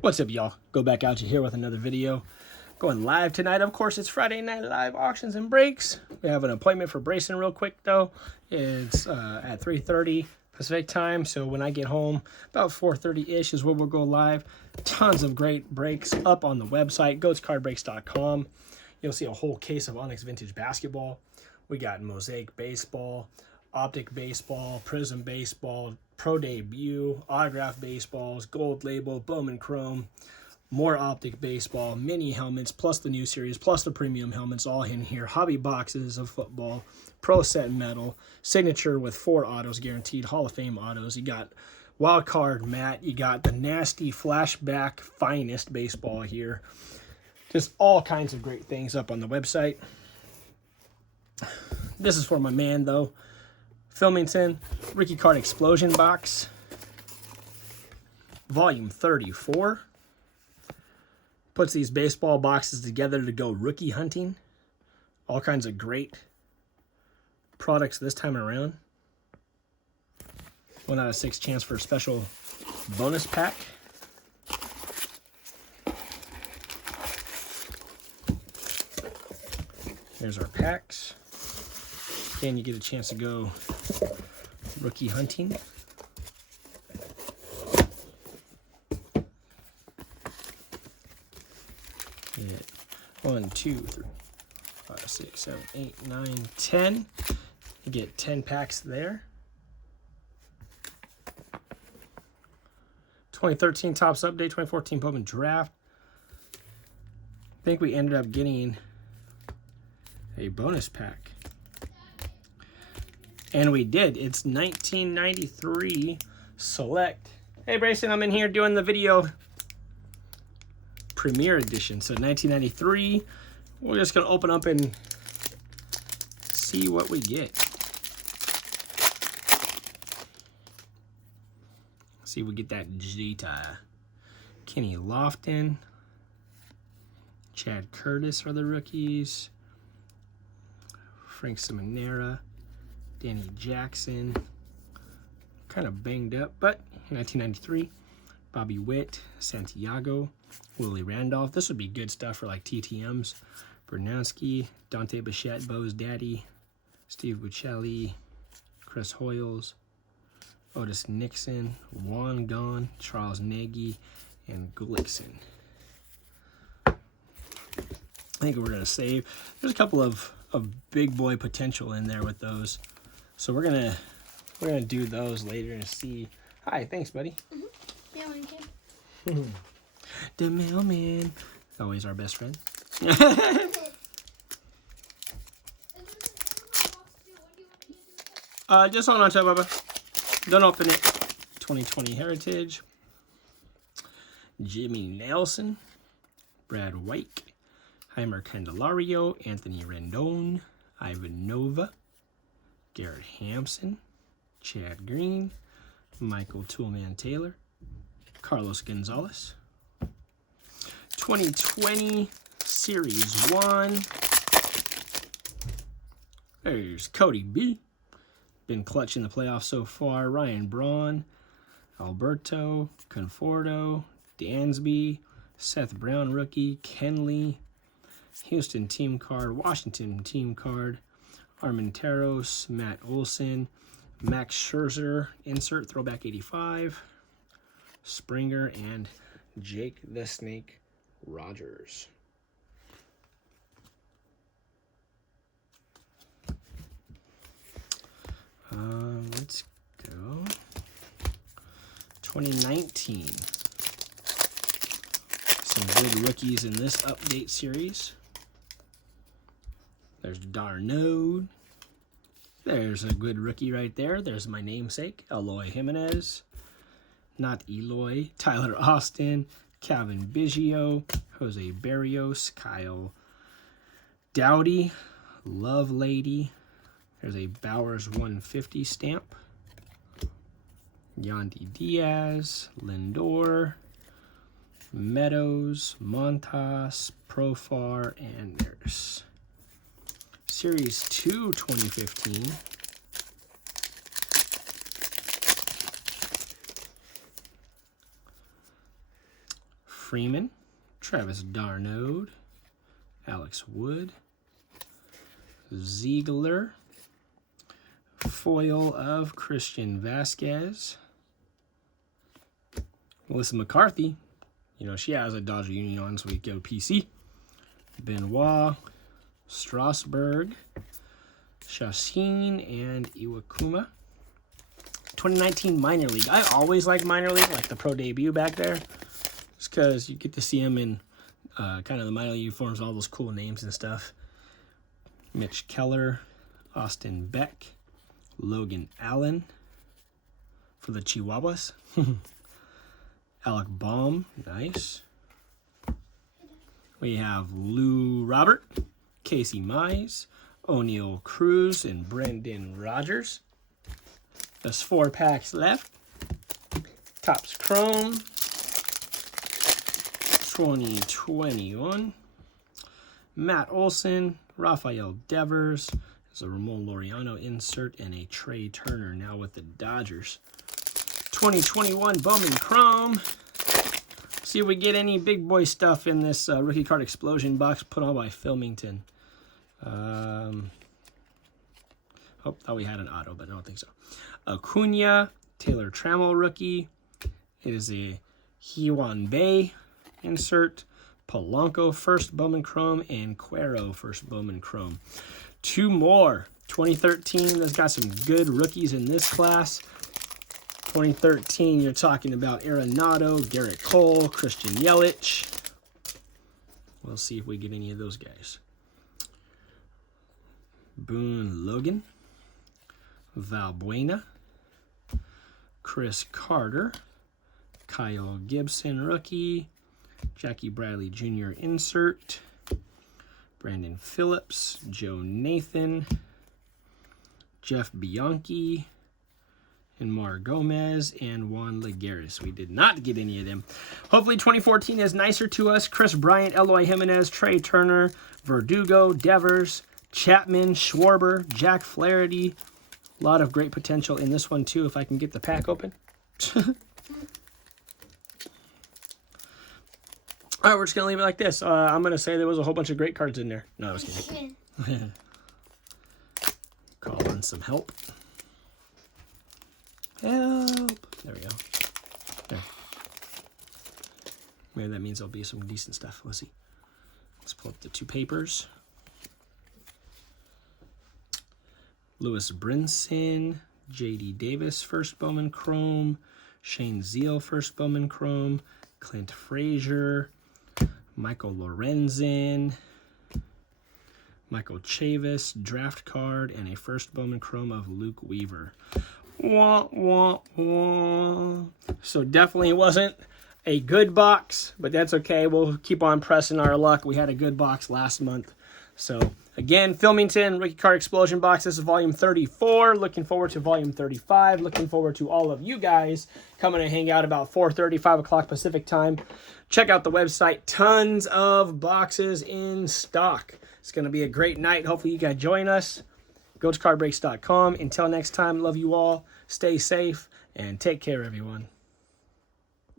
What's up, y'all? Go Back Out You here with another video. Going live tonight. Of course, it's Friday Night Live Auctions and Breaks. We have an appointment for Brayson real quick, though. It's at 3:30 Pacific time, so when I get home, about 4:30-ish is when we'll go live. Tons of great breaks up on the website, goatscardbreaks.com. You'll see a whole case of Onyx Vintage Basketball. We got Mosaic Baseball, Optic Baseball, Prism Baseball, Pro Debut, Autograph Baseballs, Gold Label, Bowman Chrome, more Optic Baseball, mini helmets, plus the new series, plus the premium helmets, all in here. Hobby boxes of football, Pro Set Metal, signature with 4 autos guaranteed, Hall of Fame autos. You got Wild Card Matt, you got the nasty Flashback Finest Baseball here. Just all kinds of great things up on the website. This is for my man, though. Filmington, Rookie Card Explosion Box, Volume 34. Puts these baseball boxes together to go rookie hunting. All kinds of great products this time around. 1 out of 6 chance for a special bonus pack. Here's our packs. Again, you get a chance to go rookie hunting. Get 1, 2, 3, 5, 6, 7, 8, 9, 10. You get 10 packs there. 2013 Topps Update, 2014 Bowman Draft. I think we ended up getting a bonus pack. And we did. It's 1993 Select. Hey, Brayson, I'm in here doing the video premiere edition. So 1993. We're just going to open up and see what we get. See if we get that Jita. Kenny Lofton. Chad Curtis are the rookies. Frank Simonera. Danny Jackson, kind of banged up, but 1993. Bobby Witt, Santiago, Willie Randolph. This would be good stuff for like TTMs. Bernowski, Dante Bichette, Bo's daddy, Steve Buccelli, Chris Hoyles, Otis Nixon, Juan Gone, Charles Nagy, and Gullickson. I think we're going to save. There's a couple of big boy potential in there with those. So we're gonna do those later and see. Hi, thanks, buddy. Yeah, when you came. The mailman, always our best friend. Just hold on to it, Bubba. Don't open it. 2020 Heritage. Jimmy Nelson, Brad White, Heimer Candelario, Anthony Rendon, Ivan Nova, Garrett Hampson, Chad Green, Michael Toolman Taylor, Carlos Gonzalez. 2020 Series 1. There's Cody B. Been clutch in the playoffs so far. Ryan Braun, Alberto, Conforto, Dansby, Seth Brown rookie, Kenley, Houston team card, Washington team card, Armenteros, Matt Olson, Max Scherzer, insert throwback 85, Springer, and Jake the Snake Rogers. Let's go. 2019. Some good rookies in this update series. There's Darno. There's a good rookie right there. There's my namesake, Eloy Jimenez. Not Eloy. Tyler Austin, Calvin Biggio, Jose Barrios, Kyle Dowdy, Love Lady. There's a Bowers 150 stamp. Yandy Diaz, Lindor, Meadows, Montas, Profar, and there's Series 2 2015. Freeman, Travis Darnold, Alex Wood, Ziegler, foil of Christian Vasquez, Melissa McCarthy. You know, she has a Dodger Union on, so we go PC. Benoit, Strasburg, Chassin, and Iwakuma. 2019 minor league. I always like minor league, like the pro debut back there, just because you get to see them in kind of the minor league uniforms, all those cool names and stuff. Mitch Keller, Austin Beck, Logan Allen for the Chihuahuas. Alec Baum, nice. We have Lou Robert, Casey Mize, O'Neal Cruz, and Brendan Rodgers. There's 4 packs left. Topps Chrome 2021. Matt Olson, Rafael Devers. There's a Ramon Laureano insert and a Trey Turner now with the Dodgers. 2021 Bowman Chrome. See if we get any big boy stuff in this rookie card explosion box put on by Filmington. Oh, thought we had an auto, but I don't think so. Acuna, Taylor Trammell rookie. It is a Hewan Bay insert. Polanco first Bowman Chrome and Cuero first Bowman Chrome. 2 more. 2013, that's got some good rookies in this class. 2013, you're talking about Arenado, Garrett Cole, Christian Yelich. We'll see if we get any of those guys. Boone Logan, Valbuena, Chris Carter, Kyle Gibson rookie, Jackie Bradley Jr. insert, Brandon Phillips, Joe Nathan, Jeff Bianchi, and Mar Gomez, and Juan Lagares. We did not get any of them. Hopefully 2014 is nicer to us. Chris Bryant, Eloy Jimenez, Trey Turner, Verdugo, Devers, Chapman, Schwarber, Jack Flaherty. A lot of great potential in this one too if I can get the pack open. All right, we're just going to leave it like this. I'm going to say there was a whole bunch of great cards in there. No, I was kidding. Call in some help. Help. There we go. There. Maybe that means there'll be some decent stuff. Let's see. Let's pull up the 2 papers. Lewis Brinson, J.D. Davis, first Bowman Chrome, Shane Zeal, first Bowman Chrome, Clint Frazier, Michael Lorenzen, Michael Chavis, draft card, and a first Bowman Chrome of Luke Weaver. Wah, wah, wah. So definitely wasn't a good box, but that's okay. We'll keep on pressing our luck. We had a good box last month. So again, Filmington Rookie Card Explosion box. This is volume 34. Looking forward to volume 35. Looking forward to all of you guys coming to hang out about 4:30, 5 o'clock Pacific time. Check out the website. Tons of boxes in stock. It's going to be a great night. Hopefully you guys join us. Go to cardbreaks.com. Until next time, love you all. Stay safe and take care, everyone.